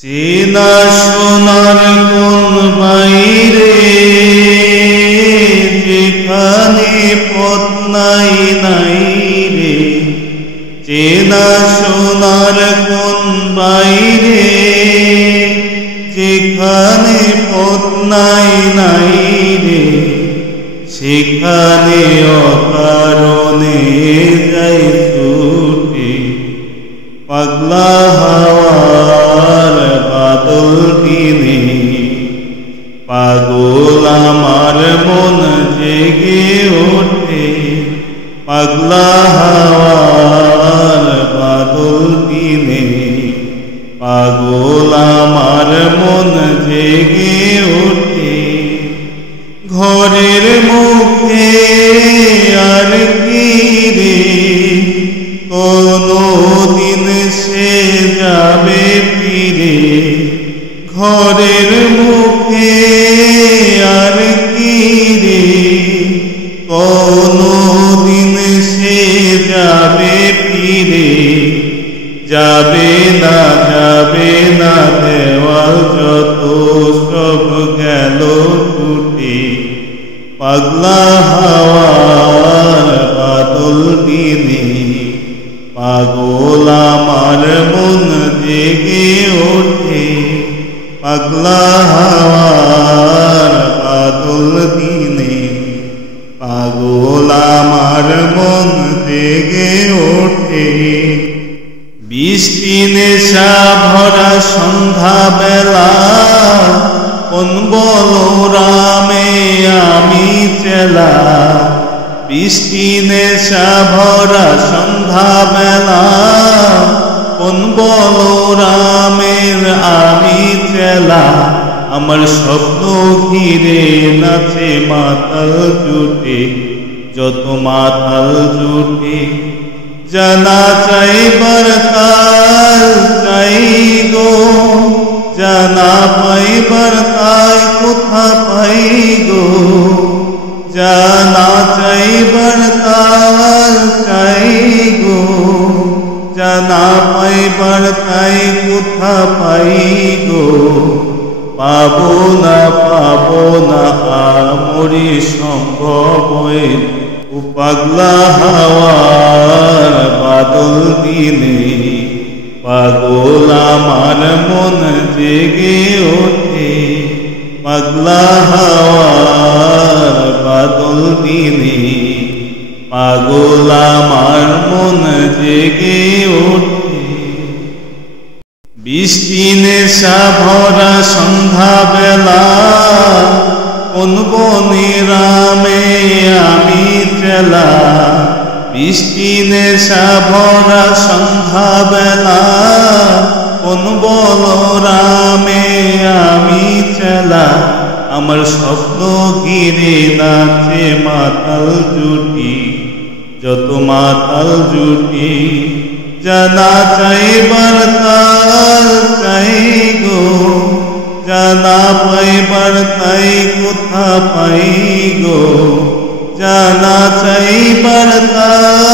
চেনা সোনার কোন বাইরে যেখানে পথ নাই নাই রে, চেনা সোনার কোন বাইরে যেখানে পথ নাই নাই রে, সেখানে অকারণে যাই ছুটে পাগলা হাওয়ার বাদল দিনে। পাগল আমার মন জেগে ওঠে পাগলা হাওয়ার বাদল দিনে। পাগল আমার মন জেগে ওঠে ঘরের মুখে আর কি রে, কোনো দিন সে যাবে ফিরে। ঘরের মুখে আর কি রে, কোনো দিন সে যাবে ফিরে। যাবে না দেওয়াল যত সব গেল টুটে পাগলা হাওয়ার বাদল দিনে। পাগল আমার মন জেগে ওঠে পাগলা হাওয়ার বাদল দিনে। পাগল আমার মন জেগে ওঠে বৃষ্টি নেশা ভরা সন্ধ্যা বেলা। কোন বলরামে আমি চেলা, বৃষ্টি নেশা ভরা সন্ধ্যা বেলা। কোন বলরামের আমি চেলা, আমার স্বপ্ন ঘিরে নাচে মাতাল জুটে যত মাতাল জুটে। জানা চাইবার তাই চাই গো, জানা পাইবার তাই কোথা পাই গো। জানা চাইবার তাই চাই গো, জানা পাইবার তাই কোথা পাই গো। পাবো না আমরি সম্ভব ও পাগলা হাওয়ার বাদল দিনে। পাগল আমার মন জেগে ওঠে পাগলা হাওয়ার বাদল দিনে। পাগল আমার মন জেগে ওঠে বৃষ্টি নেশা ভরা সন্ধ্যা বেলা। কোন বনিরামে আমি চেলা, বৃষ্টি নেশা ভরা সন্ধ্যা বেলা। কোন বলরামে আমি চেলা, আমার স্বপ্ন ঘিরে নাচে মাতাল জুটি যত মাতাল জুটি। জানা চাইবার তাই চাই গো, জানা পাইবার তাই কোথা পাই গো। জানা চাইবার তাই